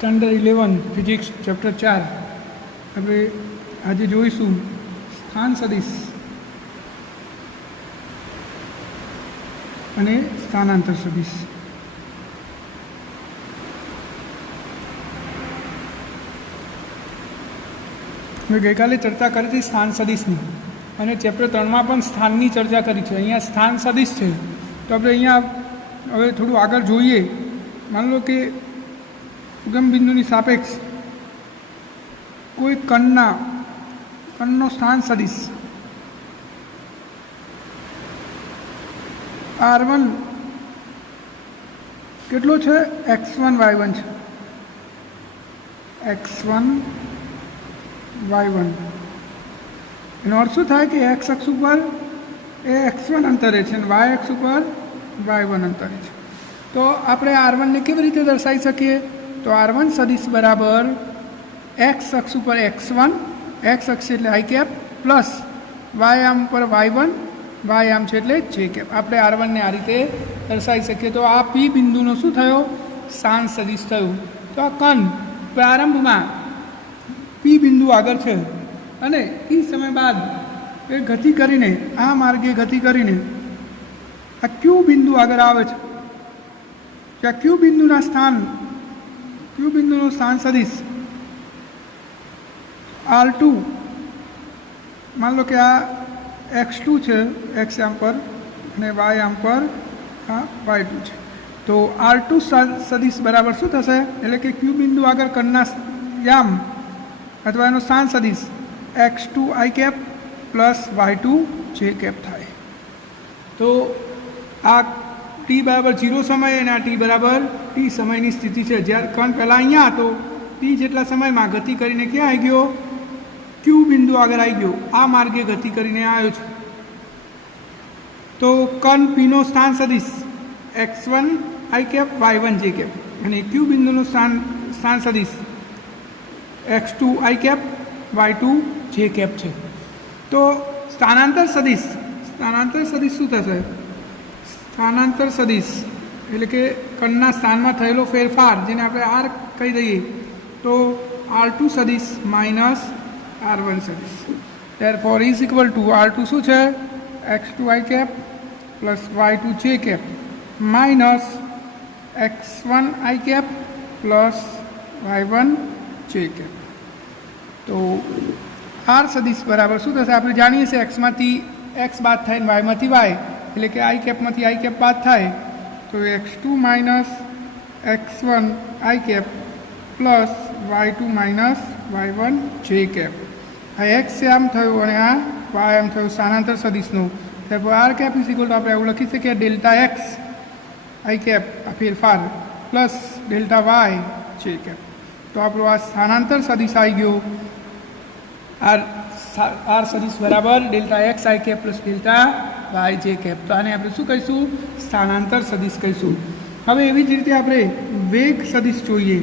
Standard 11 physics chapter 4 આપણે આજે જોઈશું સ્થાન સદિશ અને સ્થાનાંતર સદિશ. મેં ગઈકાલે ચર્ચા કરી હતી સ્થાન સદિશની અને ચેપ્ટર 3માં પણ સ્થાનની ચર્ચા કરી છે. અહીંયા સ્થાન સદિશ છે તો આપણે અહીંયા હવે થોડું આગળ જોઈએ. માન લો કે ઉગમ બિંદુની સાપેક્ષ કોઈ કણનો સ્થાન સદિશ R1 કેટલો છે? x1 y1 છે. x1 y1 એનો અર્થ શું થાય કે x અક્ષ ઉપર એ x1 અંતરે છે અને y અક્ષ ઉપર y1 અંતરે છે. તો આપણે R1 ને કેવી રીતે દર્શાવી શકીએ? તો R1 સદિશ બરાબર x અક્ષ ઉપર x1, x અક્ષ એટલે i કેપ પ્લસ y આમ ઉપર y1, y આમ છે એટલે j કેપ. આપણે R1 ને આ રીતે દર્શાવી શકીએ. તો આ P બિંદુનો શું થયો? સ્થાન સદિશ થયું. તો આ કણ પ્રારંભમાં P બિંદુ આગળ છે અને એ સમય બાદ એ ગતિ કરીને આ માર્ગે ગતિ કરીને આ Q બિંદુ આગળ આવે છે. કે Q બિંદુનું સ્થાન સદિશ R2, માન લો કે આ x2 છે, x આમ પર અને y આમ પર આ y2 છે. તો R2 સદિશ બરાબર શું થશે? એટલે કે Q બિંદુ આગળ કણના યામ અથવા એનો સ્થાન સદિશ x2 i cap plus y2 j cap થાય. તો આ t બરાબર 0 સમય અને આ t બરાબર t સમયની સ્થિતિ છે. જ્યારે કણ પહેલાં અહીંયા હતો t જેટલા સમયમાં ગતિ કરીને ક્યાં આવી ગયો? Q બિંદુ આગળ આવી ગયો. આ માર્ગે ગતિ કરીને આવ્યો છે. તો કણ Pનો સ્થાન સદિશ x1 i cap y1 j cap અને Q બિંદુનું સ્થાન સદિશ x2 i cap y2 j cap છે. તો સ્થાનાંતર સદિશ શું થશે? સ્થાનાંતર સદિશ એટલે કે કણના સ્થાનમાં થયેલો ફેરફાર, જેને આપણે R કહી દઈએ, તો R2 સદિશ માઇનસ R1 સદિશ. therefore is equal to R2 શું છે? x2 i cap plus y2 j cap minus x1 i cap plus y1 j cap. તો R સદિશ બરાબર શું થશે? આપણે જાણીએ છીએ xમાંથી x બાદ થાય ને yમાંથી y, એટલે કે i કેપમાંથી i કેપ બાદ થાય તો x2 minus x1 i cap plus y2 minus y1 j cap. આ x આમ થયું અને આ y આમ થયું સ્થાનાંતર સદિશનું. r cap is equal to આપણે એવું લખી શકીએ ડેલ્ટા x i કેપ આ ફેરફાર plus delta y j cap. તો આપણું આ સ્થાનાંતર સદિશ આવી ગયો. R સદિશ બરાબર delta x i cap plus delta y j cap. તો આને આપણે શું કહીશું? સ્થાનાંતર સદિશ કહીશું. હવે એવી જ રીતે આપણે વેગ સદિશ જોઈએ.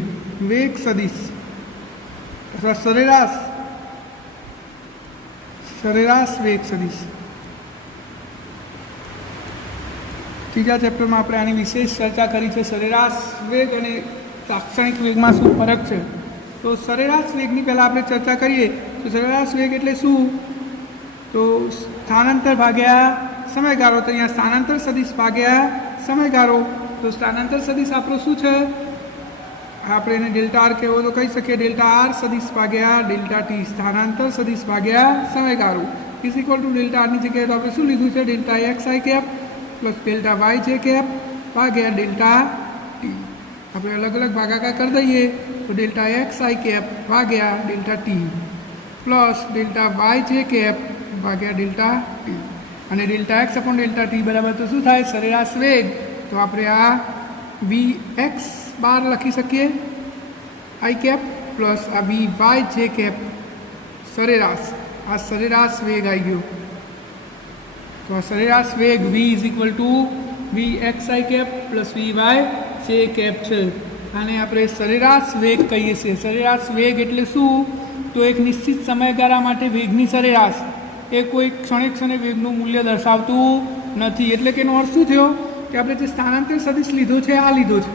વેગ સદિશ અથવા સરેરાશ વેગ સદિશ. ત્રીજા ચેપ્ટરમાં આપણે આની વિશેષ ચર્ચા કરી છે. સરેરાશ વેગ અને લાક્ષણિક વેગમાં શું ફરક છે? તો સરેરાશ વેગની પહેલાં આપણે ચર્ચા કરીએ તો સરેરાશ વેગ એટલે શું? તો સ્થાનાંતર ભાગ્યા સમયગાળો. તો અહીંયા સ્થાનાંતર સદિશ ભાગ્યા સમયગાળો. તો સ્થાનાંતર સદિશ આપણો શું છે? આપણે એને ડેલ્ટા આર કહેવો તો કહી શકીએ ડેલ્ટા આર સદિશ ભાગ્યા ડેલ્ટા ટી. સ્થાનાંતર સદિશ ભાગ્યા સમયગાળો ઇઝ ઇક્વલ ટુ ડેલ્ટા આરની જગ્યાએ તો આપણે શું લીધું છે? Delta X I cap plus delta Y J cap ભાગ્યા ડેલ્ટા ટી. આપણે અલગ અલગ ભાગાકાર કરી દઈએ તો ડેલ્ટા એક્સ આઈ કેપ ભાગ્યા delta T plus delta Y J cap ભાગ્યા ડેલ્ટા ટી અને delta X upon delta T બરાબર તો શું થાય? સરેરાશ વેગ. તો આપણે આ વી એક્સ બાર લખી શકીએ આઈ કેપ પ્લસ આ વી વાય જે કેપ સરેરાશ. આ સરેરાશ વેગ આવી ગયો. તો આ સરેરાશ વેગ v is equal to V X I cap plus V Y J cap છે. આને આપણે સરેરાશ વેગ કહીએ છીએ. સરેરાશ વેગ એટલે શું? તો એક નિશ્ચિત સમયગાળા માટે વેગની સરેરાશ. એ કોઈ ક્ષણે વેગનું મૂલ્ય દર્શાવતું નથી. એટલે કે એનો અર્થ શું થયો? કે આપણે જે સ્થાનાંતર સદિશ લીધો છે આ લીધો છે,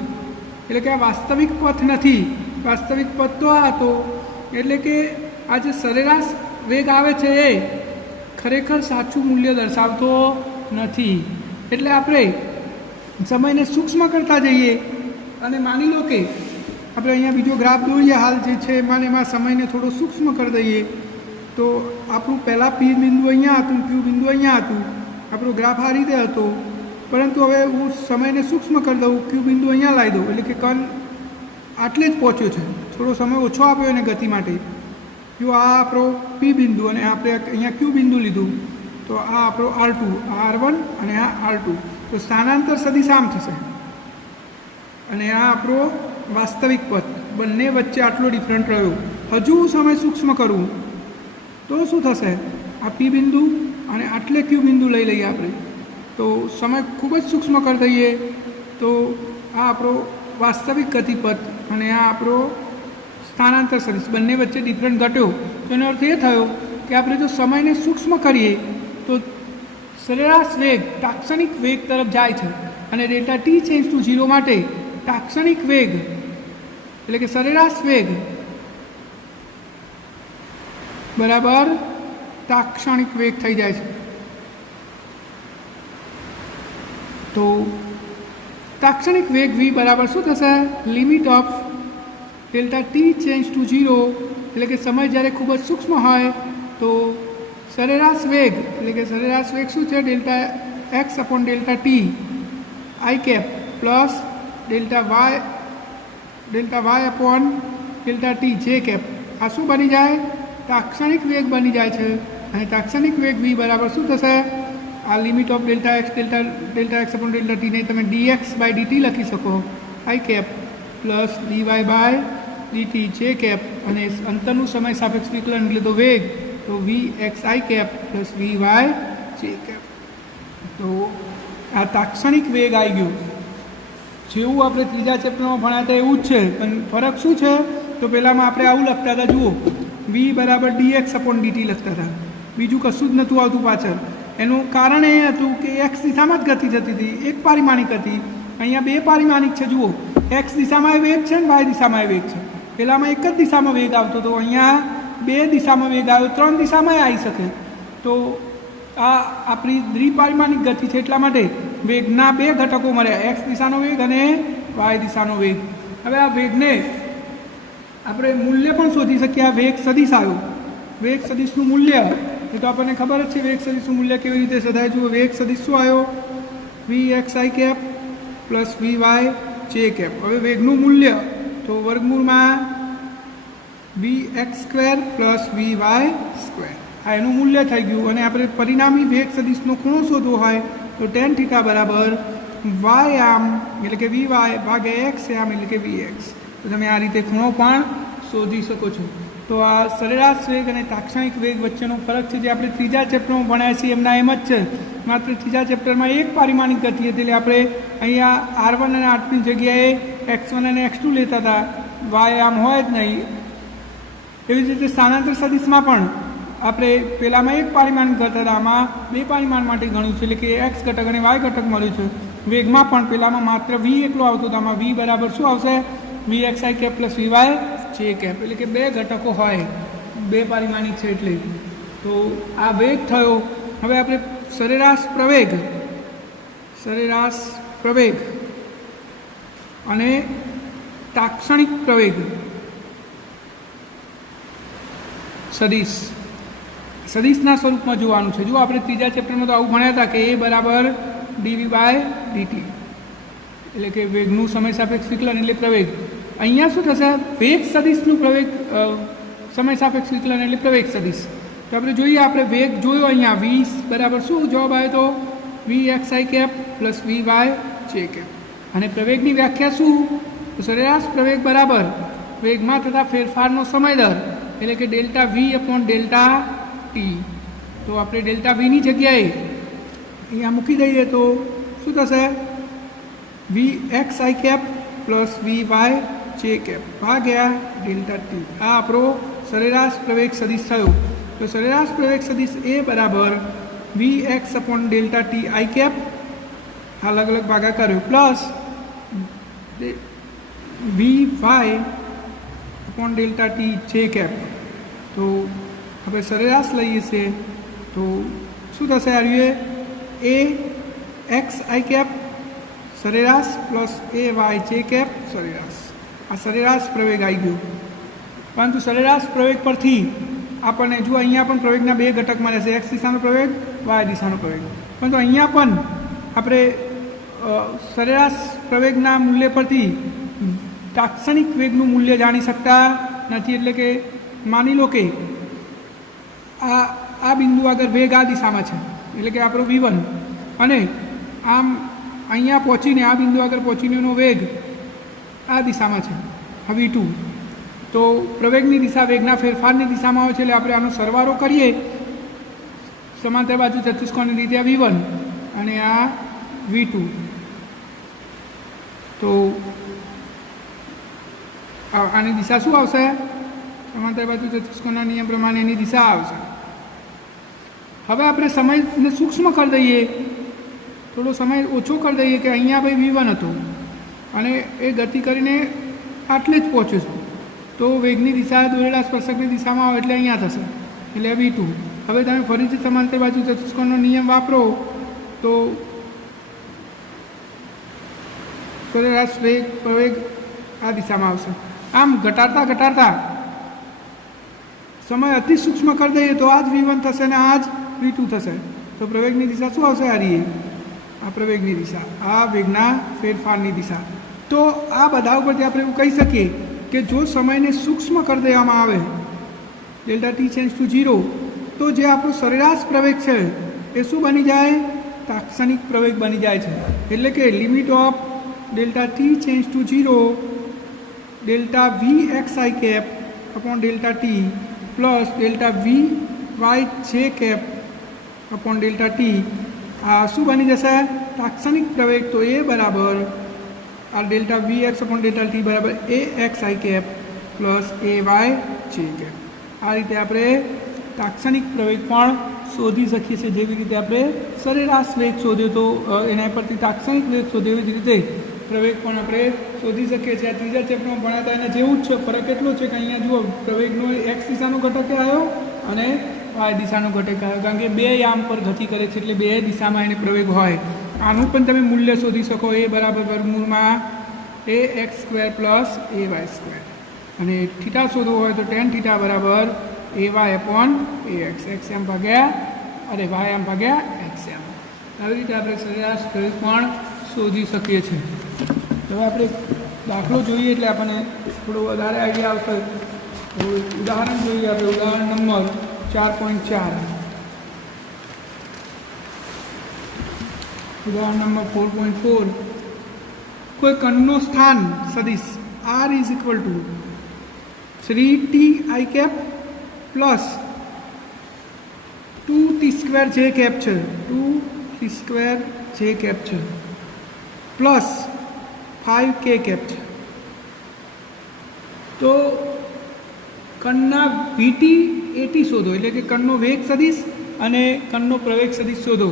એટલે કે આ વાસ્તવિક પથ નથી, વાસ્તવિક પદ તો આ હતો, એટલે કે આ જે સરેરાશ વેગ આવે છે એ ખરેખર સાચું મૂલ્ય દર્શાવતો નથી. એટલે આપણે સમયને સૂક્ષ્મ કરતા જઈએ અને માની લો કે આપણે અહીંયા બીજો ગ્રાફ દોરીએ હાલ જે છે એમાં સમયને થોડો સૂક્ષ્મ કરી દઈએ તો આપણું પહેલાં પી બિંદુ અહીંયા હતું, ક્યુ બિંદુ અહીંયા હતું, આપણો ગ્રાફ આ રીતે હતો. પરંતુ હવે હું સમયને સૂક્ષ્મ કરી દઉં, ક્યુ બિંદુ અહીંયા લાવી દઉં, એટલે કે કણ આટલે જ પહોંચ્યો છે, થોડો સમય ઓછો આપ્યો એને ગતિ માટે. જો આ આપણો પી બિંદુ અને આપણે અહીંયા ક્યુ બિંદુ લીધું તો આ આપણો R2, આ R1 અને આ R2. તો સ્થાનાંતર સદિશ આમ થશે અને આ આપણો વાસ્તવિક પદ, બંને વચ્ચે આટલો ડિફરન્ટ રહ્યો. હજુ સમય સૂક્ષ્મ કરું તો શું થશે? આ પી બિંદુ અને આટલે ક્યુ બિંદુ લઈ લઈએ આપણે, તો સમય ખૂબ જ સૂક્ષ્મ કરી દઈએ તો આ આપણો વાસ્તવિક ગતિપથ અને આ આપણો સ્થાનાંતર સદિશ બંને વચ્ચે ડિફરન્ટ ઘટ્યો. તો એનો અર્થ એ થયો કે આપણે જો સમયને સૂક્ષ્મ કરીએ તો સરેરાશ વેગ તાત્ક્ષણિક વેગ તરફ જાય છે અને ડેલ્ટા ટી ચેન્જ ટુ 0 માટે તાત્ક્ષણિક વેગ એટલે કે સરેરાશ વેગ બરાબર તાત્ક્ષણિક વેગ થઈ જાય છે. તો તાત્ક્ષણિક વેગ v બરાબર શું થશે? Limit of delta T change to 0, એટલે કે સમય જ્યારે ખૂબ જ સૂક્ષ્મ હોય તો સરેરાશ વેગ એટલે કે સરેરાશ વેગ શું છે? Delta X upon delta T I cap plus delta Y upon delta T J cap. આ શું બની જાય? તાત્ક્ષણિક વેગ બની જાય છે. અને તાત્ક્ષણિક વેગ v બરાબર શું થશે? આ limit of delta X upon delta ટીને તમે dx બાય dt લખી શકો, I cap plus dy by dt J cap, અને અંતરનું સમય સાપેક્ષ વિકલન એટલે તો વેગ, તો vx I cap plus vy J cap. તો આ તાત્ક્ષણિક વેગ આવી ગયો. જેવું આપણે ત્રીજા ચેપ્ટરમાં ભણ્યા હતા એવું જ છે, પણ ફરક શું છે? તો પહેલાંમાં આપણે આવું લખતા હતા, જુઓ v બરાબર dx અપોન dt લખતા હતા, બીજું કશું જ નહોતું આવતું પાછળ. એનું કારણ એ હતું કે એક્સ દિશામાં જ ગતિ જતી હતી, એક પારિમાણિક હતી. અહીંયા બે પારિમાણિક છે, જુઓ એક્સ દિશામાં વેગ છે ને વાય દિશામાં વેગ છે. પહેલાંમાં એક જ દિશામાં વેગ આવતો હતો, અહીંયા બે દિશામાં વેગ આવ્યો, ત્રણ દિશામાં આવી શકે. તો આ આપણી દ્વિપારિમાણિક ગતિ છે, એટલા માટે વેગના બે ઘટકો મળ્યા, એક્સ દિશાનો વેગ અને વાય દિશાનો વેગ. હવે આ વેગને આપણે મૂલ્ય પણ શોધી શકીએ. આ વેગ સદિશ આવ્યો, વેગ સદિશનું મૂલ્ય એ તો આપણને ખબર જ છે વેગ સદિશનું મૂલ્ય કેવી રીતે શોધાય. જુઓ વેગ સદિશ શું આવ્યો? vx I cap plus vy J cap. હવે વેગનું મૂલ્ય તો વર્ગમૂળમાં vx square plus vy square, આ એનું મૂલ્ય થઈ ગયું. અને આપણે પરિણામી વેગ સદિશનો ખૂણો શોધવો હોય તો tan થીટા બરાબર y આમ એટલે કે vy ભાગ્યા x આમ એટલે કે vx. તો તમે આ રીતે ખૂણો પણ શોધી શકો છો. તો આ સરેરાશ વેગ અને તાત્ક્ષણિક વેગ વચ્ચેનો ફરક છે, જે આપણે ત્રીજા ચેપ્ટરમાં ભણ્યા છીએ એમના એમ જ છે. માત્ર ત્રીજા ચેપ્ટરમાં એક પારિમાણિક ગતિ હતી, એટલે આપણે અહીંયા R1 અને R2ની જગ્યાએ x1 અને x2 લેતા હતા, y આમ હોય જ નહીં. એવી જ રીતે સ્થાનાંતર સદિશમાં પણ આપણે પહેલાંમાં એક પારિમાણિક ગતિ હતા, આમાં બે પરિમાણ માટે ગણ્યું છે, એટલે કે x ઘટક અને y ઘટક મળ્યું છે. વેગમાં પણ પહેલાંમાં માત્ર v એકલો આવતો હતો, આમાં v બરાબર શું આવશે? vx I cap plus vy J cap, એટલે કે બે ઘટકો હોય, બે પારિમાણિક છે એટલે. તો આ વેગ થયો. હવે આપણે સરેરાશ પ્રવેગ અને તાત્ક્ષણિક પ્રવેગ સદિશના સ્વરૂપમાં જોવાનું છે. જો આપણે ત્રીજા ચેપ્ટરમાં તો આવું ભણ્યા હતા કે એ બરાબર dv બાય dt, એટલે કે વેગનું સમય સાપેક્ષ વિકલન એટલે પ્રવેગ. અહીંયા શું થશે? વેગ સદિશનું પ્રવેગ સમય સાપેક્ષ વિકલન એટલે પ્રવેગ સદિશ. તો આપણે જોઈએ, આપણે વેગ જોયો અહીંયા v બરાબર શું જવાબ આવે? તો vx I cap plus vy J cap. અને પ્રવેગની વ્યાખ્યા શું? તો સરેરાશ પ્રવેગ બરાબર વેગમાં થતા ફેરફારનો સમય દર, એટલે કે delta v upon delta T. તો આપણે ડેલ્ટા vની જગ્યાએ અહીંયા મૂકી દઈએ તો શું થશે? vx I cap plus vy J cap ભાગ્યા ડેલ્ટા ટી. આ આપણો સરેરાશ પ્રવેગ સદિશ થયો. તો સરેરાશ પ્રવેગ સદિશ એ બરાબર vx upon delta T I cap, અલગ અલગ ભાગા કર્યો, plus vy upon delta T J cap. तो આપણે સરેરાશ લઈએ છીએ તો શું થશે? આવ્યું એ એક્સ આઈ કેપ સરેરાશ plus A Y J cap સરેરાશ। આ સરેરાશ પ્રવેગ આવી ગયો, પરંતુ સરેરાશ પ્રવેગ પરથી આપણને જો અહીંયા પણ પ્રવેગના બે ઘટકમાં રહેશે, એક્સ દિશાનો પ્રવેગ, વાય દિશાનો પ્રવેગ, પરંતુ અહીંયા પણ આપણે સરેરાશ પ્રવેગના મૂલ્ય પરથી તાત્ક્ષણિક વેગનું મૂલ્ય જાણી શકતા નથી। એટલે કે માની લો કે આ બિંદુ આગળ વેગ આ દિશામાં છે, એટલે કે આપણો v1, અને આમ અહીંયા પહોંચીને આ બિંદુ આગળ પહોંચીનેનો વેગ આ દિશામાં છે, આ v2। તો પ્રવેગની દિશા વેગના ફેરફારની દિશામાં હોય છે, એટલે આપણે આનો સરવાળો કરીએ સમાંતર બાજુ ચતુષ્કોણની રીતે આ v1 અને આ v2, તો આની દિશા શું આવશે? સમાંતર બાજુ ચતુષ્કોણના નિયમ પ્રમાણે એની દિશા આવશે। હવે આપણે સમયને સૂક્ષ્મ કરી દઈએ, થોડો સમય ઓછો કરી દઈએ કે અહીંયા ભાઈ v1 હતો અને એ ગતિ કરીને આટલે જ પહોંચ્યો છે, તો વેગની દિશા દોરેલા સ્પર્શકની દિશામાં આવે એટલે અહીંયા થશે, એટલે v2। હવે તમે ફરીથી સમાંતર બાજુ ચતુષ્કોણનો નિયમ વાપરો તો સરેરાશ વેગ પ્રવેગ આ દિશામાં આવશે। આમ ઘટાડતા ઘટાડતા સમય અતિ સૂક્ષ્મ કરી દઈએ તો આ જ v1 થશે ને આ જ v2 થશે, તો પ્રવેગની દિશા શું આવશે? આ પ્રવેગની દિશા, આ વેગના ફેરફારની દિશા। તો આ બધા ઉપરથી આપણે એવું કહી શકીએ કે જો સમયને સૂક્ષ્મ કરી દેવામાં આવે, ડેલ્ટા ટી ચેન્જ ટુ 0, તો જે આપણો સરેરાશ પ્રવેગ છે એ શું બની જાય? તાત્ક્ષણિક પ્રવેગ બની જાય છે। એટલે કે limit of delta T change to 0 delta V X I cap upon delta T plus delta V Y J cap upon delta T आ शू बनी जैसे तात्क्षणिक प्रवेग। तो ए बराबर आ delta V X upon delta T बराबर A X I cap plus A Y J cap. आ रीते आपणे तात्क्षणिक प्रवेग पण शोधी सकीए छीए। जेवी रीते आपणे सरेराश वेग शोध्यो तो एना परथी तात्क्षणिक वेग शोध्यो एवी ज रीते प्रवेग पण आपणे शोधी सकीए छीए। आ तीजा चेप्टरमां भणाता एने जेवुं ज छे, फरक एटलो छे के अहींया जुओ प्रवेगनो एक्स दिशानो घटक आव्यो अने वाय दिशानो घटक आव्यो, कारण के बे याम पर गति करे छे એટલે બે દિશામાં એને પ્રવેગ હોય। આનું પણ તમે મૂલ્ય શોધી શકો। a બરાબર વર્ગમૂળમાં ax² પ્લસ ay² અને થીટા શોધવો હોય તો tan થીટા બરાબર ay अपॉन ax, xm ભાગ્યા અરે ym ભાગ્યા xm। આવી રીતે આપણે સરેરાશ પ્રવેગ પણ શોધી શકીએ છીએ। હવે આપણે દાખલો જોઈએ એટલે આપણને થોડો વધારે આઈડિયા આવશે। તો ઉદાહરણ જોઈએ આપણે, ઉદાહરણ નંબર 4.4, उदाहरण नंबर 4.4 कोई कणनो स्थान सदिश r is equal to 3t i cap plus 2t² j cap है, 2t² j कैप है प्लस 5k कैप है। तो कणना vt at शोधो, એટલે કે કણનો વેગ સદિશ અને કણનો પ્રવેગ સદિશ શોધો।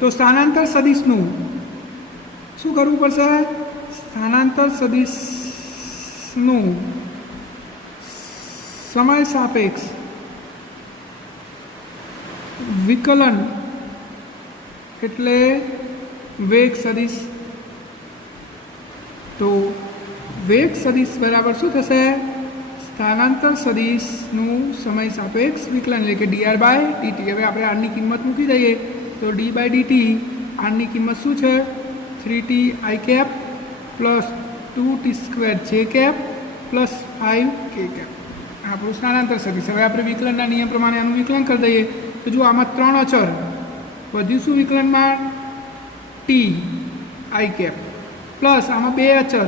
तो स्थानांतर सदिशनु शू करवू पड़शे? स्थानांतर सदिशनु समय सापेक्ष विकलन एटले वेग सदिश। तो वेग सदिश बराबर शू थशे? स्थानांतर सदिशनु समय सापेक्ष विकलन એટલે કે dr/dt। હવે આપણે આની કિંમત મૂકી દઈએ तो d/dt आर की किंमत शू है? 3t i cap plus 2t² j cap plus 5k cap. आप स्थानांतर सदिश। हवे आपणे विकलनना नियम प्रमाणे आनुं विकलन कर दईए तो जो आमां 3 अचर वध्यु शुं विकलनमां t i कैप प्लस आमां 2 अचर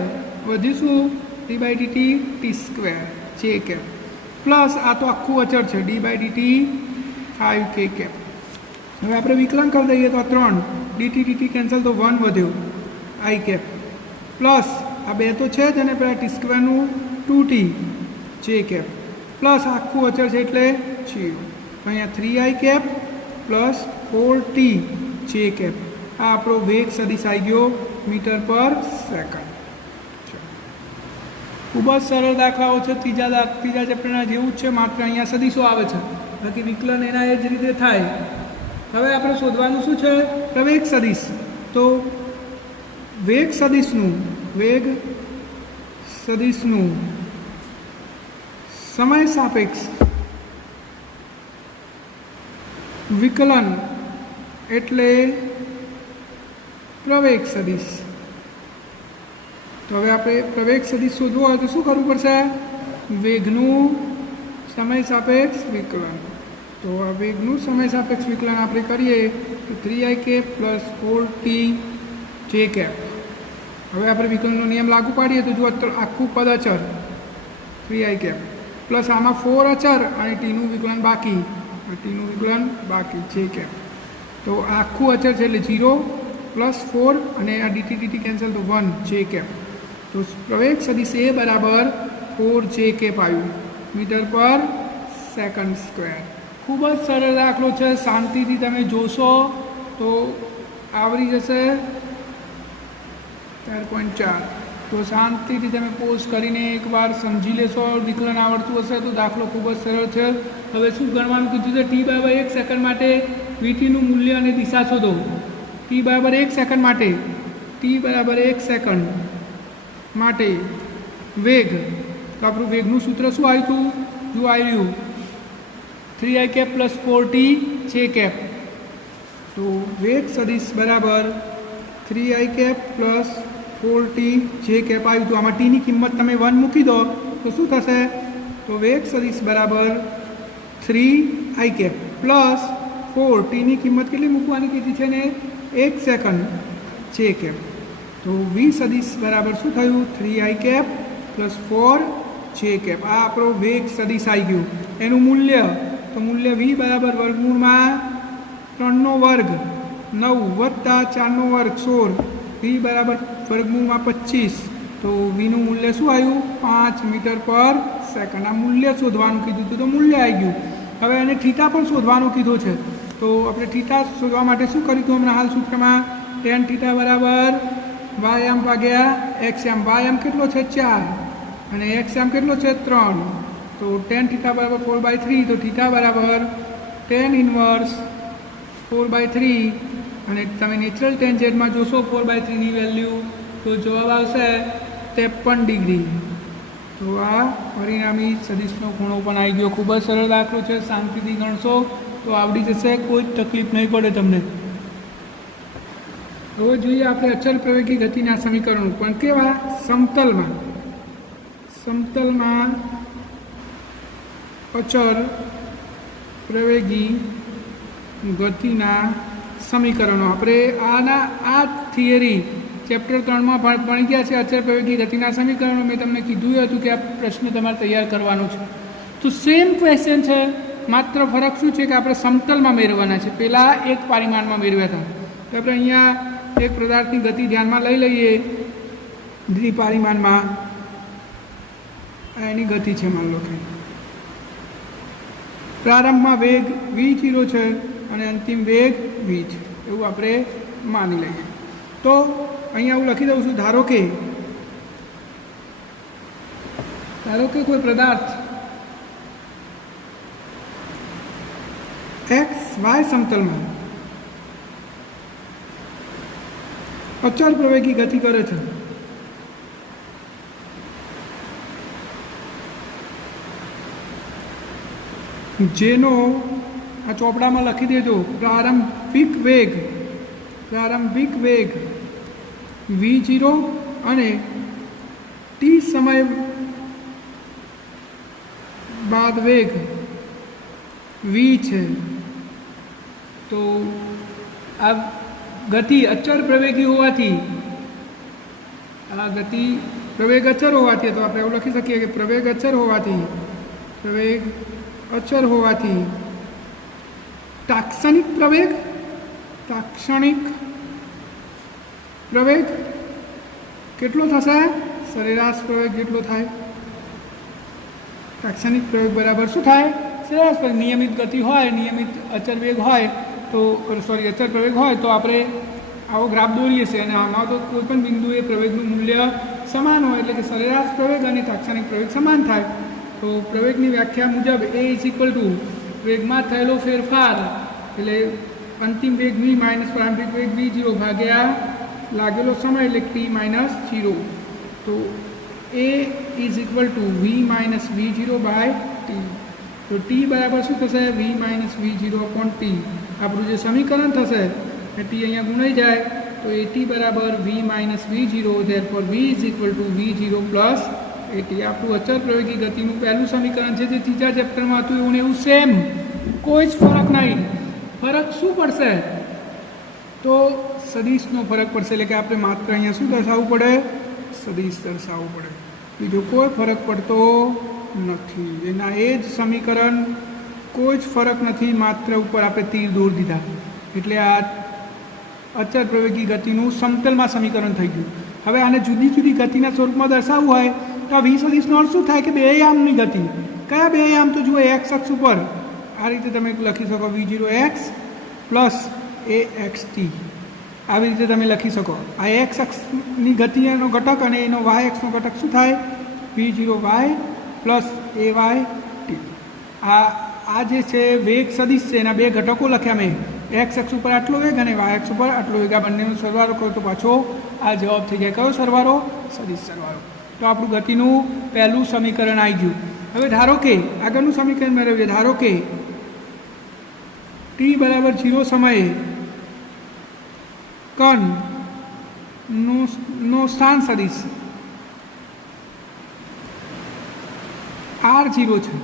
वध्यु शुं d/dt t² j cap plus आ तो आखुं अचर है d/dt 5k कैप। હવે આપણે વિકલન કરી દઈએ તો આ 3 dt dt કેન્સલ તો 1 વધ્યો i કેપ પ્લસ આ બે તો છે જ અને પેલા t² નું 2t j કેપ પ્લસ આખું અચર છે એટલે 0। અહીંયા 3i cap plus 4t j cap. આ આપણો વેગ સદિશ આવી ગયો મીટર પર સેકન્ડ। खूब ज सरल दाखलाओ छे। तीजा चेप्टरना जेवुं ज छे, मात्र अहींया सदीशो आवे छे, बाकी विकलन एना ए ज रीते थाय। हवे आपणे शोधवानुं शुं छे? प्रवेग सदिश। तो वेग सदिशनुं समय सापेक्ष विकलन एटले प्रवेग सदिश। तो हवे आपणे प्रवेग सदिश शोधवो होय तो शुं करवुं पड़शे? वेगनुं समय सापेक्ष विकलन। तो आ वेगनुं समय सापेक्ष विकलन आपणे करीए तो 3i cap plus 4t j cap. हवे आपणे विकलननो नियम लागू पाडीए तो जो आखुं पद अचर 3i कैप प्लस आमां 4 अचर अने t नुं विकलन बाकी, टीનું વિકલન બાકી જે કેપ। તો આખું અચર છે એટલે 0 પ્લસ 4 અને આ dt dt કેન્સલ તો 1 જે કેપ। તો પ્રવેગ સદિશ એ બરાબર 4 જે કેપ આવ્યું મીટર પર સેકન્ડ સ્ક્વેર। ખૂબ જ સરળ દાખલો છે, શાંતિથી તમે જોશો તો આવડી જશે 4.4। तो शांति तमे पोज करीने एक बार समझी लेशो। विकलन आवड़तुं हशे तो दाखलो खूब ज सरल है। हवे शुं गणवानुं कीधुं छे? टी बराबर 1 सेकंड माटे वीटी नुं मूल्य अने दिशा शोधो। टी बराबर 1 सेकंड माटे माटे वेग, तो आपणुं वेगनुं सूत्र शुं आव्युं हतुं? जो आव्युं 3i कैप प्लस 4t जे कैप। तो वेग सदिश बराबर 3i कैप प्लस 4t जे कैप आव्युं। तो आमां टी नी किंमत तमे 1 मूकी दो तो शुं थशे? तो वेग सदिश बराबर 3i कैप प्लस 4 टी नी किंमत केटली मूकवानी कीधी छे ने 1 सेकंड जे कैप। तो v सदिश बराबर शुं थयुं? 3i कैप प्लस 4 जे कैप। आ आपणो वेग सदिश आई गयो। एनुं मूल्य तो मूल्य v बराबर वर्गमूळमां 3 નો વર્ગ 9 વત્તા 4 નો વર્ગ 16 v बराबर वर्गमूळ में 25। तो v નું मूल्य શું આવ્યું? 5 મીટર પર સેકન્ડ। આ મૂલ્ય શોધવાનું કીધું હતું તો મૂલ્ય આવી ગયું। હવે એને થીટા પણ શોધવાનું કીધું છે તો આપણે થીટા શોધવા માટે શું કર્યું હતું? હમણાં હાલ સૂત્રમાં tan થીટા બરાબર y m ભાગ્યા x m। y m કેટલો છે? 4 અને x m કેટલો છે? 3। તો tan થીટા બરાબર 4/3। તો થીટા બરાબર tan ઇન્વર્સ 4/3 અને તમે નેચરલ tan z માં જોશો 4/3 ની વેલ્યુ તો જવાબ આવશે 53 ડિગ્રી। તો આ પરિણામી સદિશનો ખૂણો પણ આવી ગયો। ખૂબ જ સરળ દાખલો છે, શાંતિથી ગણશો તો આવડી જશે, કોઈ તકલીફ નહીં પડે તમને। હવે જોઈએ આપણે અચળ પ્રવેગી ગતિના સમીકરણો, પણ કેવા? સમતલમાં અચળ પ્રવેગી ગતિના समीकरणों। आपणे आ थियरी चैप्टर 3 में भणी गया है। अचल प्रवेगी गतिना समीकरणों में तमने कीधुं हतुं कि आ प्रश्न तमारे तैयार करवानो छे। तो सेम क्वेश्चन है, मात्र फरक शुं छे कि आपणे समतल में मेळववाना छे। पहेला एक परिमाण में मेळव्या हता। तो आपणे अहींया एक पदार्थनी गति ध्यान में लई लईए। द्विपरिमाण में एनी गति है, मान लो कि प्रारंभ में वेग v0 है અને અંતિમ વેગ v છે, એવું આપણે માની લઈએ। તો અહીંયા હું લખી દઉં છું, ધારો કે કોઈ પદાર્થ x y સમતલમાં અચળ પ્રવેગી ગતિ કરે છે। જેનો आ चोपड़ा में लखी देजो प्रारंभिक वेग v0 અને t समय बाद वेग v है। तो आ गति अचर प्रवेगी होवाथी आ गति प्रवेग अचर होवाथी तो आप लखी सकीए कि प्रवेग अचर होवाथी ताक्षणिक प्रवेग केटलो थशे? सरेराश प्रवेग जेटलो थाय। ताक्षणिक प्रवेग बराबर शुं थाय? सरेराश प्रवेग। नियमित गति होय, नियमित अचर वेग होय तो अचर प्रवेग होय तो आपणे आवो ग्राफ दौरीए छीए अने आमां तो कोईपण बिंदुए प्रवेगनुं मूल्य સમાન હોય એટલે કે સરેરાશ પ્રવેગ અને તાત્ક્ષણિક પ્રવેગ સમાન થાય. તો પ્રવેગની વ્યાખ્યા મુજબ એ ઇઝ ઇક્વલ ટુ વેગમાં થયેલો ફેરફાર એટલે અંતિમ વેગ v માઇનસ પ્રારંભિક વેગ v0 ભાગ્યા લાગેલો સમય એટલે t માઇનસ 0. તો A is equal to v minus v0 by t. તો t બરાબર શું થશે? v minus v0 upon t. આપણું જે સમીકરણ થશે એ t અહીંયા ગુણાઈ જાય તો એ t બરાબર v minus v0. Therefore v is equal to v0 plus A T. આપણું અચળ પ્રવેગી ગતિનું પહેલું સમીકરણ છે જે ત્રીજા ચેપ્ટરમાં હતું એવું ને એવું સેમ, કોઈ જ ફરક નહીં. ફરક શું પડશે? તો સદિશનો ફરક પડશે. એટલે કે આપણે માત્ર અહીંયા શું દર્શાવવું પડે? સદિશ દર્શાવવું પડે. બીજો કોઈ ફરક પડતો નથી. એના એ જ સમીકરણ, કોઈ જ ફરક નથી, માત્ર ઉપર આપણે તીર દોરી દીધા એટલે આ અચળ પ્રવેગી ગતિનું સમતલમાં સમીકરણ થઈ ગયું. હવે આને જુદી જુદી ગતિના સ્વરૂપમાં દર્શાવવું હોય તો આ વી સદિશનો અર્થ શું થાય કે બે યામની ગતિ. કયા બે યામ? તો જુઓ એક્સ અક્ષ ઉપર આ રીતે તમે લખી શકો v0x પ્લસ axt. આવી રીતે તમે લખી શકો. આ એક્સ અક્ષની ગતિનો ઘટક અને એનો વાય અક્ષનો ઘટક શું થાય? v0y plus ayt. આ જે છે વેગ સદિશ છે એના બે ઘટકો લખ્યા મેં. એક્સ અક્ષ ઉપર આટલો વેગ અને વાય અક્ષ ઉપર આટલો વેગ. આ બંનેનો સરવાળો કરો તો પાછો આ જવાબ થઈ જાય. કયો સરવાળો? સદિશ સરવાળો. તો આપણું ગતિનું પહેલું સમીકરણ આવી ગયું. હવે ધારો કે આગળનું સમીકરણ મેળવીએ. ધારો કે t બરાબર 0 સમયે કણનો સ્થાન સદિશ r0 છે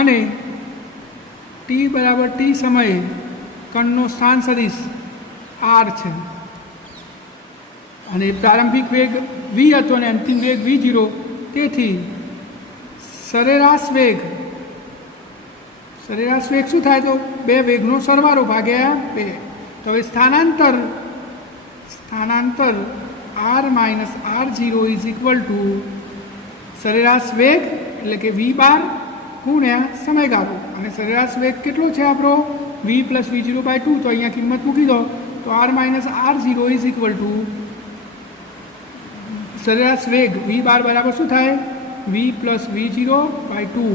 અને t બરાબર t સમયે કણનો સ્થાન સદિશ r છે અને પ્રારંભિક વેગ v હતો અને અંતિમ વેગ v0. તેથી સરેરાશ વેગ શું થાય? તો બે વેગનો સરવાળો ભાગ્યા 2. તો હવે સ્થાનાંતર r minus r0 is equal to સરેરાશ વેગ એટલે કે v બાર ગુણ્યા સમયગાળો. અને સરેરાશ વેગ કેટલો છે આપણો? v plus v0 by 2. તો અહીંયા કિંમત મૂકી દો તો r minus r0 is equal to સરેરાશ વેગ v બાર બરાબર શું થાય? v plus v0 by 2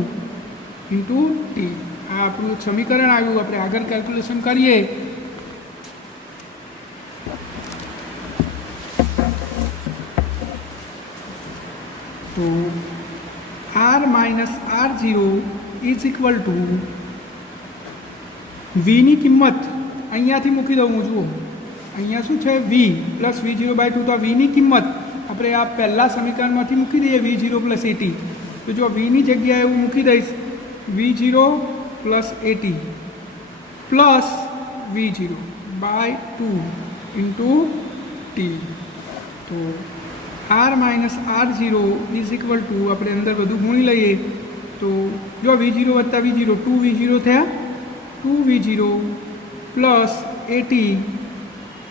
into T. આ આપણું એક સમીકરણ આવ્યું. આપણે આગળ કેલ્ક્યુલેશન કરીએ. તો r minus r0 is equal to વીની કિંમત અહીંયાથી મૂકી દઉં હું. જુઓ અહીંયા શું છે? v plus v0 by 2. તો આ વીની કિંમત આપણે આ પહેલાં સમીકરણમાંથી મૂકી દઈએ v0 પ્લસ એટી. તો જો વીની જગ્યાએ હું મૂકી દઈશ v0 plus A T plus v0 by 2 into T. તો r minus r0 is equal to આપણે અંદર બધું ગુણી લઈએ તો જો v0 વત્તા v0 2v0 થયા 2v0 plus A T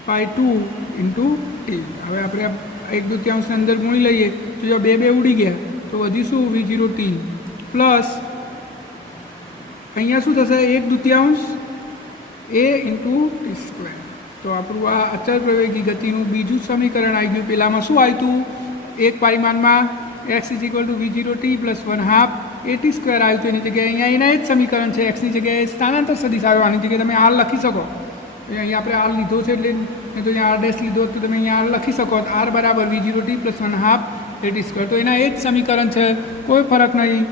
by 2 into T. હવે આપણે 1/2 અંદર ગુણી લઈએ તો જો બે ઉડી ગયા તો વધી શું? v0 t પ્લસ અહીંયા શું થશે? 1/2 a ઇન્ટુ ટી સ્ક્વેર. તો આપણું આ અચળ પ્રવેગી ગતિનું બીજું સમીકરણ આવી ગયું. પહેલાંમાં શું આવ્યું હતું? એક પરિમાણમાં x is equal to v0 t plus 1/2 at square આવ્યું હતું. એની જગ્યાએ અહીંયા એના જ સમીકરણ છે. એક્સની જગ્યાએ સ્થાનાંતર સદિશ આવ્યો. આની જગ્યાએ તમે r લખી શકો. અહીંયા આપણે r લીધો છે એટલે નહીં તો અહીંયા r ડેશ લીધો તો તમે અહીંયા r લખી શકો. r બરાબર v0 t plus 1/2 at square. તો એના એ જ સમીકરણ છે, કોઈ ફરક નહીં.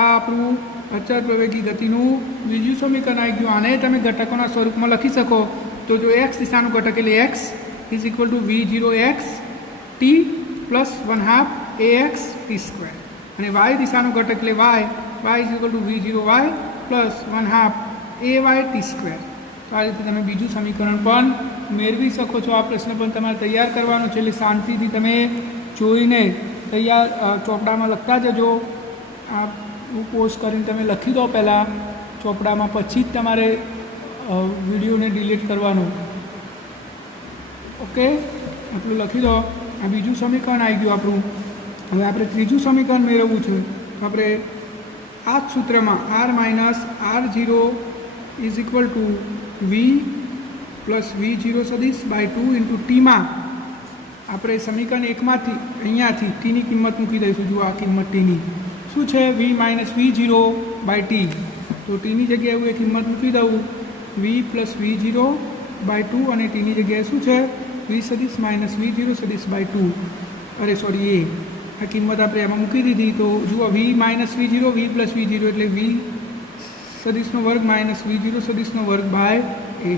આ આપણું અચળ પ્રવેગી ગતિનું બીજું સમીકરણ આવી ગયું. આને તમે ઘટકોના સ્વરૂપમાં લખી શકો. તો જો x દિશાનું ઘટક એટલે x is equal two v0x t plus 1/2 ax t square અને y દિશાનું ઘટક એટલે y is equal two v0y plus 1/2 ay t square. તો આ રીતે તમે બીજું સમીકરણ પણ મેળવી શકો છો. આ પ્રશ્ન પણ તમારે તૈયાર કરવાનો છે એટલે શાંતિથી તમે જોઈને તૈયાર ચોપડામાં લખતા જજો. આ પોસ્ટ કરીને તમે લખી દો પહેલાં ચોપડામાં, પછી જ તમારે વિડીયોને ડિલીટ કરવાનું. ઓકે, આટલું લખી દો. આ બીજું સમીકરણ આવી ગયું આપણું. હવે આપણે ત્રીજું સમીકરણ મેળવવું છે. આપણે આ જ સૂત્રમાં r minus r0 is equal to v plus v0 સદિશ બાય 2 ઇન્ટુ ટીમાં આપણે સમીકરણ એકમાંથી અહીંયાથી ટીની કિંમત મૂકી દઈશું. જુઓ આ કિંમત ટીની શું છે? V minus V zero by T. તો ટીની જગ્યાએ હું એ કિંમત મૂકી દઉં V plus V zero by two, અને ટીની જગ્યાએ શું છે? વી સદીશ માઇનસ વી જીરો સદીશ બાય ટુ. અરે સોરી, એ આ કિંમત આપણે એમાં મૂકી દીધી. તો જુઓ V minus V zero, V plus V zero એટલે વી સદીશનો વર્ગ માઇનસ વી જીરો સદીશનો વર્ગ by A,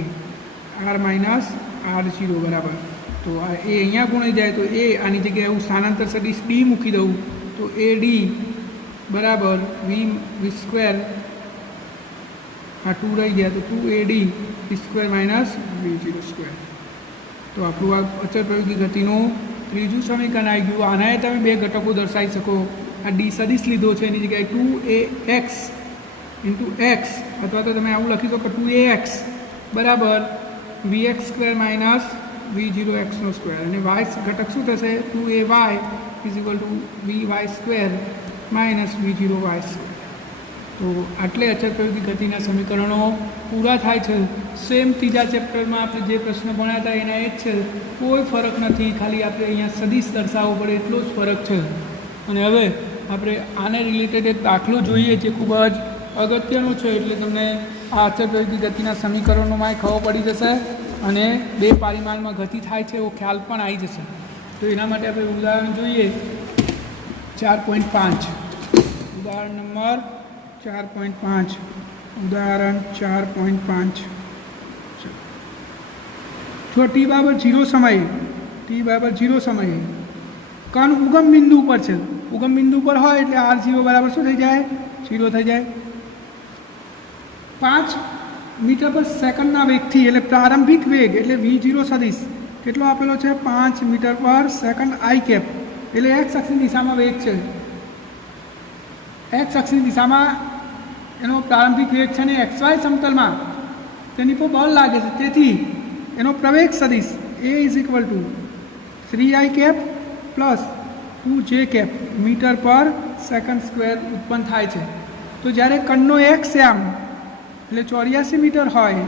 R minus R zero બરાબર. તો આ એ અહીંયા ગુણાઈ જાય તો એ, આની જગ્યાએ હું સ્થાનાંતર સદીશ ડી મૂકી દઉં તો એ ડી બરાબર વી સ્ક્વેર, આ ટુ રહી ગયા તો two A D V square minus V zero square. તો આપણું આ અચળ પ્રયોગી ગતિનું ત્રીજું સમીકરણ આવી ગયું. આનાએ તમે બે ઘટકો દર્શાવી શકો. આ ડી સદીશ લીધો છે, એની જગ્યાએ two A x into x, અથવા તો તમે આવું લખી શકો ટુ એ એક્સ બરાબર V X square minus V zero એક્સનો સ્ક્વેર, અને વાય ઘટક શું થશે? Two A Y is equal to V Y square minus V zero Y square. તો આટલે અચળ પ્રયોગી ગતિના સમીકરણો પૂરા થાય છે. સેમ ત્રીજા ચેપ્ટરમાં આપણે જે પ્રશ્ન ભણ્યા હતા એના એ જ છે, કોઈ ફરક નથી, ખાલી આપણે અહીંયા સદીશ દર્શાવવો પડે એટલો જ ફરક છે. અને હવે આપણે આને રિલેટેડ એક દાખલો જોઈએ જે ખૂબ જ અગત્યનું છે, એટલે તમને આ અચળ પ્રયોગી ગતિના સમીકરણોમાં ખબર પડી જશે અને બે પરિમાણમાં ગતિ થાય છે એવો ખ્યાલ પણ આવી જશે. તો એના માટે આપણે ઉદાહરણ જોઈએ 4.5. ઉદાહરણ નંબર 4.5. ઉદાહરણ 4.5. જો ટી બરાબર 0 સમયે, ટી બરાબર 0 સમયે કણ ઉગમ બિંદુ ઉપર છે. ઉગમ બિંદુ પર હોય એટલે આર 0 બરાબર શું થઈ જાય? 0 થઈ જાય. 5 મીટર પર સેકન્ડના વેગથી, એટલે પ્રારંભિક વેગ એટલે વી જીરો સદીશ કેટલો આપેલો છે? 5 મીટર પર સેકન્ડ આઈ કેપ, એટલે એક્સ અક્ષની દિશામાં વેગ છે. એક્સ અક્ષની દિશામાં એનો પ્રારંભિક વેગ છે ને એક્સ વાય સમતલમાં તેની પર બળ લાગે છે. તેથી એનો પ્રવેગ સદીશ A is equal to 3i cap plus 2j cap meter પર સેકન્ડ સ્ક્વેર ઉત્પન્ન થાય છે. તો જ્યારે કણનો એક્સ આમ એટલે 84 મીટર હોય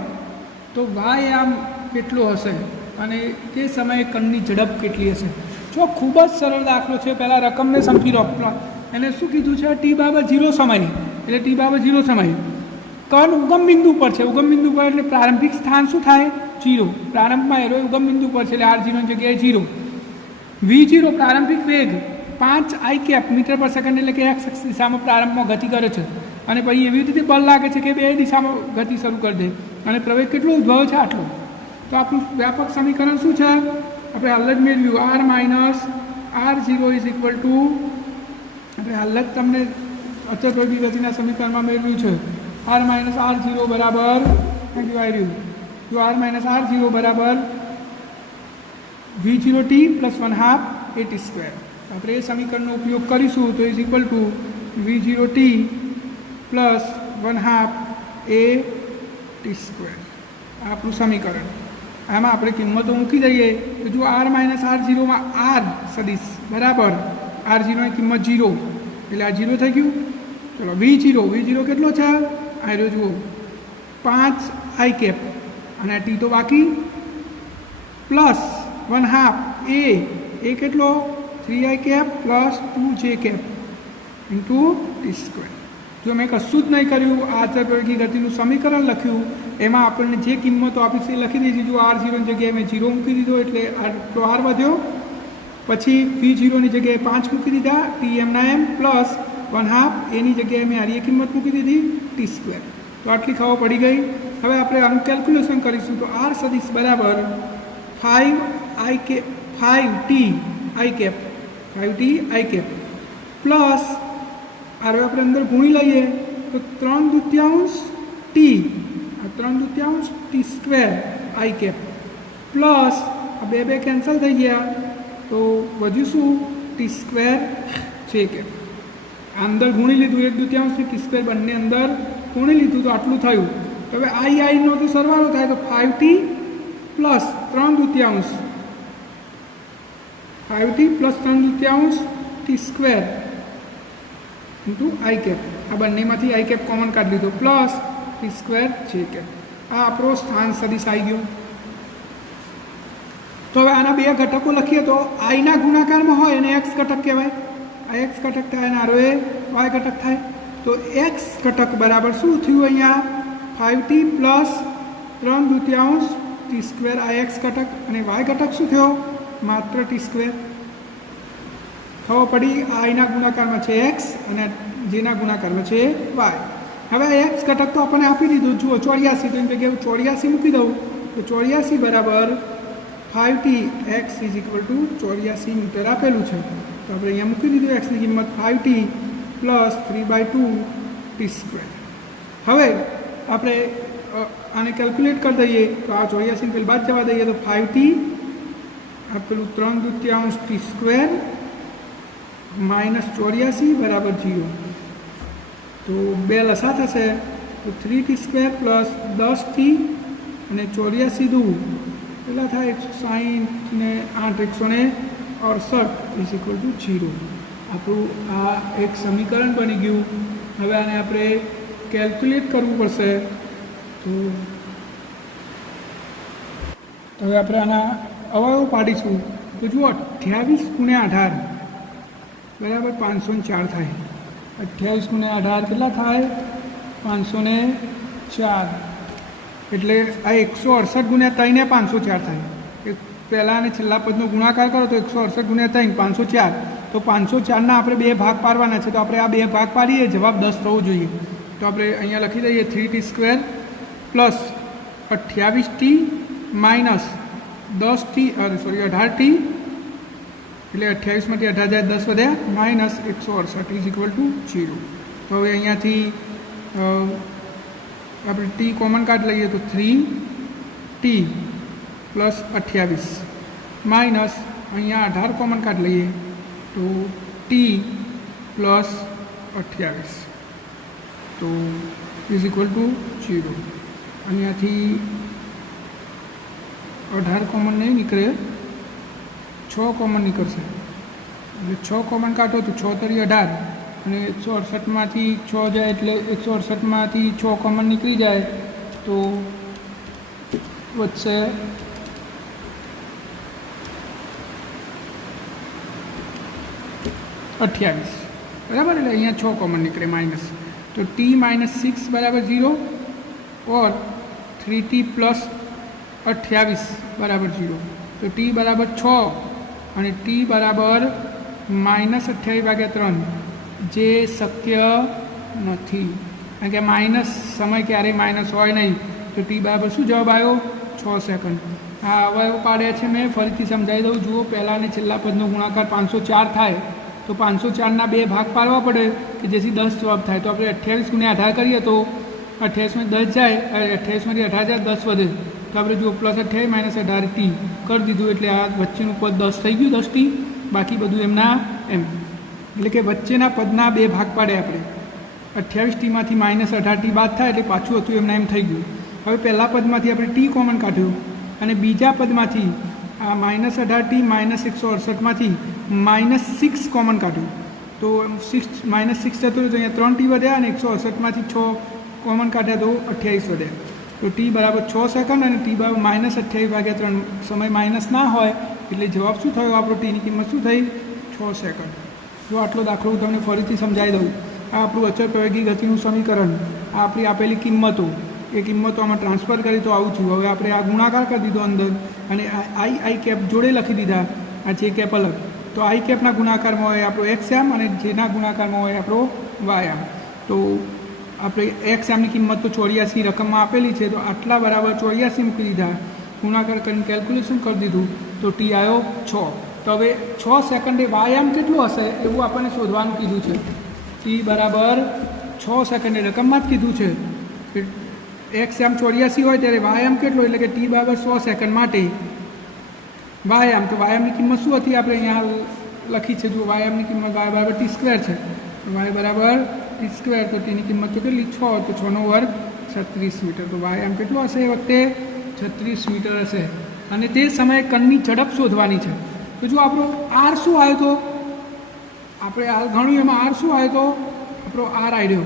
તો વાય આમ કેટલો હશે અને તે સમયે કણની ઝડપ કેટલી હશે? જો ખૂબ જ સરળ દાખલો છે. પહેલાં રકમને સમજી લો. એને શું કીધું છે? ટી બરાબર 0 સમય, એટલે ટી બરાબર 0 સમય કણ ઉગમ બિંદુ પર છે. ઉગમ બિંદુ પર એટલે પ્રારંભિક સ્થાન શું થાય? 0. પ્રારંભમાં એરો ઉગમ બિંદુ પર છે એટલે આર 0 જગ્યાએ 0. વી 0 પ્રારંભિક વેગ 5 આઈ કેપ મીટર પર સેકન્ડ, એટલે કે એક્સ દિશામાં પ્રારંભમાં ગતિ કરે છે, અને પછી એવી રીતે બળ લાગે છે કે બે દિશામાં ગતિ શરૂ કરી દે, અને પ્રવેગ કેટલો ઉદ્ભવ છે? આટલો. તો આપણું વ્યાપક સમીકરણ શું છે? આપણે હાલ જ મેળવ્યું R minus R 0 is equal to, આપણે હાલ જ તમને અચળ પ્રયોગી ગતિના સમીકરણમાં મેળવ્યું છે આર માઇનસ આર 0 બરાબર કહેવાય રહ્યું. જો આર માઇનસ આર 0 બરાબર V 0 T plus 1/2 A T square. આપણે એ સમીકરણનો ઉપયોગ કરીશું તો is equal to V 0 T plus 1/2 A T square. આ આપણું સમીકરણ. આમાં આપણે કિંમતો મૂકી દઈએ તો જો આર માઇનસ આર 0માં આર સદીશ બરાબર આર 0ની કિંમત 0, એટલે આ 0 થઈ ગયું. ચલો વી 0 કેટલો છે? આ રહ્યો જુઓ 5 આઈ કેપ, અને આ ટી તો બાકી, પ્લસ 1/2 એ કેટલો? 3i cap plus 2j cap into T square. જો મેં કશું જ નહીં કર્યું, આ અચળ પ્રયોગી ગતિનું સમીકરણ લખ્યું, એમાં આપણને જે કિંમતો આપી છે લખી દીધી. જો આર 0ની જગ્યાએ મેં 0 મૂકી દીધો એટલે આર વધ્યો, પછી વી 0ની જગ્યાએ 5 મૂકી દીધા, ટી એમના એમ પ્લસ 1/2 એની જગ્યાએ મેં આરી કિંમત મૂકી દીધી ટી સ્ક્વેર. તો આટલી ખબર પડી ગઈ. હવે આપણે આનું કેલ્ક્યુલેશન કરીશું તો આર સદીશ બરાબર 5t આઈ કેપ પ્લસ આ હવે આપણે અંદર ગુણી લઈએ તો 3/2 ટી, આ 3/2 T square I cap plus આ બે કેન્સલ થઈ ગયા તો વધ્યું શું? T square J cap. અંદર ગુણી લીધું 1/2 ટી સ્ક્વેર બંને અંદર ગુણી લીધું તો આટલું થયું. હવે આઈનો તો સરવાળો થાય તો 5t plus 3/2 5t plus 3/2 T square into I cap. આ બંનેમાંથી આઈ કેપ કોમન કાઢી લીધો plus T square J cap. આ આપણો સ્થાન સદીશ આવી ગયો. तो हवे आना बे घटको लखीए तो आई ना गुणाकार में होय एने एक्स घटक कहेवाय। आ एक्स घटक थाय ने आरो ए वाय घटक थाय। तो एक्स घटक बराबर शुं थयुं अहींया 5t प्लस 3/2 टी स्क्वेर आ एक्स घटक अने वाय घटक शुं थयो मात्र टी स्क्वेर। खबर पड़ी आई ना गुणाकार में छे एक्स अने जेना गुणाकार में छे वाय। हवे एक्स घटक तो आपने आपी दीधुं जुओ 84 तो एम जग्याए 84 मूकी दઉં तो 84 बराबर 5t x is equal to 84 meter आपेलू है। तो आप अँ मूकी दीधुं एक्स की किंमत 5t प्लस 3/2 टी स्क्वेर। हवे आपणे आने केल्क्युलेट कर दईए तो आ 84 पेल बाद जवा दईए तो 5t आपेलू 3/2 टी स्क्वेर माइनस 84 बराबर 0। तो बे लसा थशे तो 3t स्क्वेर प्लस 10t अने 84 दू पेला था 160 ने 8 168 इज इक्वल टू 0। आपणुं आ एक समीकरण बनी गयुं। हवे आने आपणे केल्क्युलेट करवुं पड़शे। तो हवे आपणे आना अवयव पाडीशुं तो जुओ 28 × 18 बराबर 504 थाय। 28 × 18 કેટલા થાય 504 એટલે આ 168 × 3 ને 504 થાય। પહેલા અને છેલ્લા પદનો ગુણાકાર કરો તો 168 × 3 504 તો 504 ના આપણે બે ભાગ પાડવાના છે। તો આપણે આ બે ભાગ પાડીએ જવાબ 10 થવો જોઈએ। તો આપણે અહીંયા લખી દઈએ 3t square plus 28t minus 10t 18t એટલે 28 માંથી 18 જાય 10 વધ્યા માઇનસ 168 ઇઝ ઇક્વલ ટુ 0। તો હવે અહીંયાથી આપણે ટી કોમન કાઢ લઈએ તો 3t પ્લસ 28 માઇનસ અહીંયા 18 કોમન કાઢ લઈએ તો t પ્લસ 28 તો ઇઝ ઇક્વલ ટુ 0। અહીંયાથી 18 કોમન નહીં નીકળે 6 કોમન નીકળશે એટલે 6 કોમન કાઢો તો 6 તરી 18 અને 168માંથી 6 જાય એટલે 168માંથી 6 કોમન નીકળી જાય તો વચ્ચે 28 बराबर। એટલે અહીંયા 6 કોમન નીકળે માઇનસ તો t - 6 बराबर 0 और 3t प्लस 28 बराबर 0। तो t बराबर 6 और t बराबर -28/3 जे शक्य नहीं कारण के माइनस समय क्यारे माइनस होय नहीं। तो टी बराबर शू जवाब आयो 6 सेकंड। हाँ अवयव पाड़े छे मैं फरीथी समझाई दऊँ। जुओ पहला ने छेल्ला पदनो गुणाकार 504 थाय तो 504 ना बे भाग पाड़वा पड़े कि जेथी 10 जवाब थाय। तो आपणे 28 × 18 करीए तो 28 में 10 जाए 28 में 18 जाए 10 वधे तो आप जो प्लस 28 माइनस 18 टी कर दीधुं એટલે આ વચ્ચેનું પદ 10 થઈ ગયું 10 ટી બાકી બધું એમના એમ એટલે કે વચ્ચેના પદના બે ભાગ પાડે આપણે 28 ટીમાંથી માઇનસ 18 ટી બાદ થાય એટલે પાછું હતું એમના એમ થઈ ગયું। હવે પહેલા પદમાંથી આપણે ટી કોમન કાઢ્યું અને બીજા પદમાંથી આ માઇનસ 18 ટી માઇનસ 168માંથી -6 કોમન કાઢ્યું તો -6 જતું રહ્યું તો અહીંયા 3 ટી વધ્યા અને 168માંથી 6 કોમન કાઢ્યા તો 28 વધ્યા। तो t बराबर 6 सेकंड और t बराबर -28/3 समय माइनस ना होय એટલે જવાબ શું થયો આપણો t ની કિંમત શું થઈ 6 સેકન્ડ। જો આટલો દાખલો હું તમને ફરીથી સમજાવી દઉં। આ આપણું અચળ પ્રવેગી ગતિનું સમીકરણ આ આપણી આપેલી કિંમતો એ કિંમતો આમાં ટ્રાન્સફર કરી તો આવું થયું। હવે આપણે આ ગુણાકાર કરી દીધો અંદર અને आई कैप जोड़े लखी दीधा आ जे कैप अलग। तो आई कैपना गुणाकाરમાં હોય આપણો एक्स एम અને જેના ગુણાકારમાં હોય આપણો वाय एम। तो આપણે एक्स एमની કિંમત તો 84 રકમમાં આપેલી છે તો આટલા બરાબર 84 મૂકી દીધા ગુણાકાર કરીને કેલ્ક્યુલેશન કરી દીધું તો ટી આવ્યો 6। તો હવે 6 સેકન્ડે વાય એમ કેટલું હશે એવું આપણને શોધવાનું કીધું છે। ટી બરાબર 6 સેકન્ડે રકમમાં જ કીધું છે કે एक्स एम 84 હોય ત્યારે વાય એમ કેટલો એટલે કે ટી બરાબર 100 સેકન્ડ માટે વાય એમ। તો વાય એમની કિંમત શું હતી આપણે અહીંયા લખી છે જો વાય એમની કિંમત વાય બરાબર ટી સ્ક્વેર છે વાય બરાબર टी स्क्वेर तो टी किंमत तो के 6 तो 6 નો વર્ગ 36 मीटर। तो वाय एम के वक्ते 36 मीटर हे और ते समय कणनी झड़प शोधवानी है। तो जो आप आर शू आयो तो आप घणुं एम आर शू आयो तो आपरो आर आई रह्यो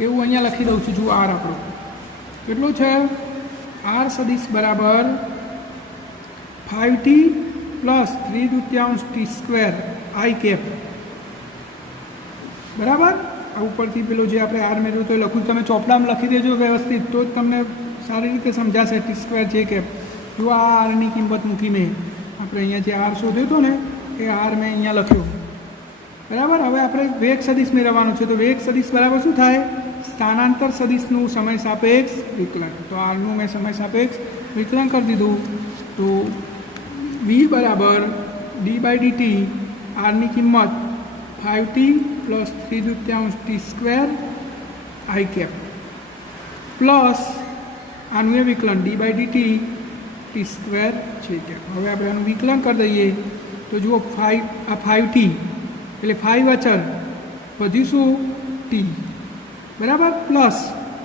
एवं अहींया लखी दऊं छुं। जो आर आपरो केटलो छे आर सदिश बराबर 5t પ્લસ 3/2 t² આઈ કેપ બરાબર. આ ઉપરથી પેલો જે આપણે આર મેળવ્યો તો એ લખું તમે ચોપડામાં લખી દેજો વ્યવસ્થિત, તો જ તમને સારી રીતે સમજાશે. t² જે કેપ જો આ આરની કિંમત મૂકી મેં, આપણે અહીંયા જે આર શોધ્યો હતો ને એ આર મેં અહીંયા લખ્યો બરાબર. હવે આપણે વેગ સદિશ મેળવવાનું છે, તો વેગ સદિશ બરાબર શું થાય? સ્થાનાંતર સદિશનું સમય સાપેક્ષ વિકલન. તો આરનું મેં સમય સાપેક્ષ વિકલન કરી દીધું. તો v બરાબર d/dt, આરની કિંમત 5t પ્લસ 3/2 t² આઈ કેપ પ્લસ આનું એ વિકલન d/dt t² છે કેપ. હવે આપણે આનું વિકલન કરી દઈએ તો જુઓ 5t એટલે 5 અચળ પછી શું t બરાબર, પ્લસ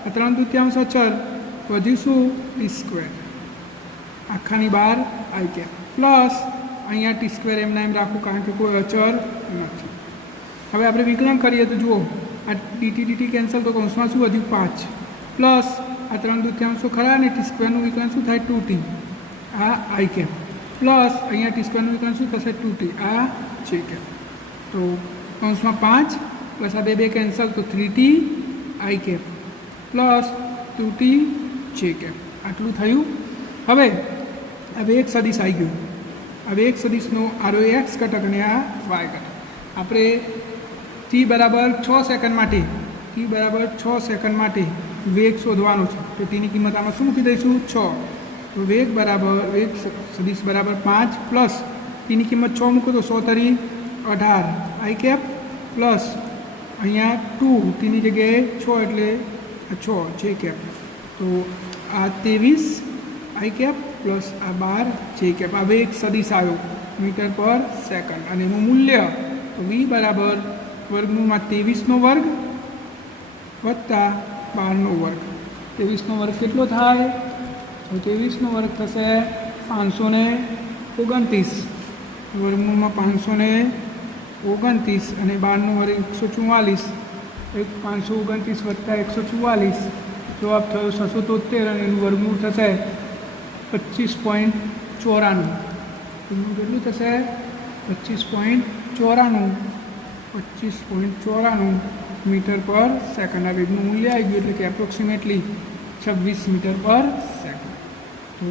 આ 3/2 અચળ પછી શું t² આખાની બહાર આઈ કેપ પ્લસ અહીંયા t² એમના એમ રાખું કારણ કે કોઈ અચળ નથી. હવે આપણે વિકલન કરીએ તો જુઓ આ dt કેન્સલ, તો કૌંસમાં શું વધ્યું 5 પ્લસ આ 3/2 ખરા ને t² નું વિકલન શું થાય 2t આ આઈ કેપ પ્લસ અહીંયા t² નું વિકલન શું થશે 2t આ છે કેપ. તો કૌંસમાં 5 પ્લસ આ બે કેન્સલ તો 3t આઈ કેપ પ્લસ 2t છે કેપ. આટલું થયું. હવે એક સદિશ આવી ગયું. હવે એક સદિશનો આરો એક્સ ઘટક અને આ વાય ઘટક. આપણે t બરાબર 6 સેકન્ડ માટે વેગ શોધવાનો છે. તો tની કિંમત આમાં શું મૂકી દઈશું 6. તો વેગ સદિશ બરાબર 5 પ્લસ tની કિંમત 6 મૂકો તો 100 તરી 18 આઈ કેપ પ્લસ અહીંયા 2 tની જગ્યાએ 6 એટલે 6 છે કેપ. તો આ 23 આઈ કેપ પ્લસ આ 12 છે કેપ. આ વેગ સદિશ આવ્યો મીટર પર સેકન્ડ અને એનું મૂલ્ય તો v બરાબર વર્ગમૂળમાં 23નો વર્ગ વત્તા 12નો વર્ગ. 23નો વર્ગ કેટલો થાય? તો 23નો વર્ગ થશે 529 વર્ગમૂળમાં 529 અને 12નો વર્ગ 144. 529 વત્તા 144 જવાબ થયો 673 અને એનું વર્ગમૂળ થશે 25.94. એનું કેટલું થશે 25.94 મીટર પર સેકન્ડ. આ વેગનું મૂલ્ય આવી ગયું એટલે કે એપ્રોક્સિમેટલી 26 મીટર પર સેકન્ડ. તો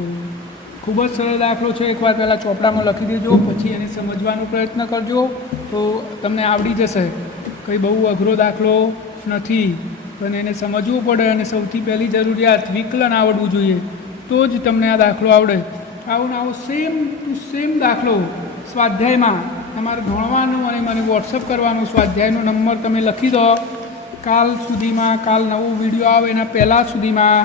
ખૂબ જ સરળ દાખલો છે. એકવાર પહેલાં ચોપડામાં લખી દેજો, પછી એને સમજવાનો પ્રયત્ન કરજો તો તમને આવડી જશે. કંઈ બહુ અઘરો દાખલો નથી, પણ એને સમજવું પડે અને સૌથી પહેલી જરૂરિયાત વિકલન આવડવું જોઈએ, તો જ તમને આ દાખલો આવડે. આવું ને આવું સેમ ટુ સેમ દાખલો સ્વાધ્યાયમાં તમારે ભણવાનું અને મને વોટ્સઅપ કરવાનું. સ્વાધ્યાયનો નંબર તમે લખી દો. કાલ સુધીમાં, કાલ નવો વિડીયો આવે એના પહેલાં સુધીમાં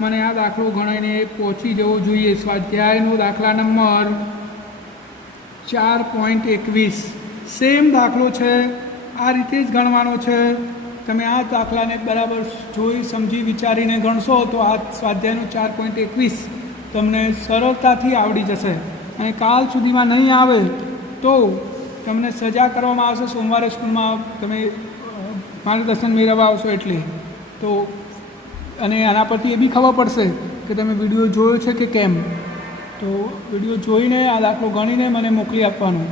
મને આ દાખલો ગણીને પહોંચી જવો જોઈએ. સ્વાધ્યાયનો દાખલા નંબર 4.21 સેમ દાખલો છે. આ રીતે જ ગણવાનો છે. તમે આ દાખલાને બરાબર જોઈ સમજી વિચારીને ગણશો તો આ સ્વાધ્યાયનો 4.21 તમને સરળતાથી આવડી જશે. અને કાલ સુધીમાં નહીં આવે તો તમને સજા કરવામાં આવશે. સોમવારે સ્કૂલમાં તમે માર્ગદર્શન મેળવવા આવશો એટલે. તો અને આના પરથી એ બી ખબર પડશે કે તમે વિડીયો જોયો છે કે કેમ. તો વિડીયો જોઈને આ દાખલો ગણીને મને મોકલી આપવાનો.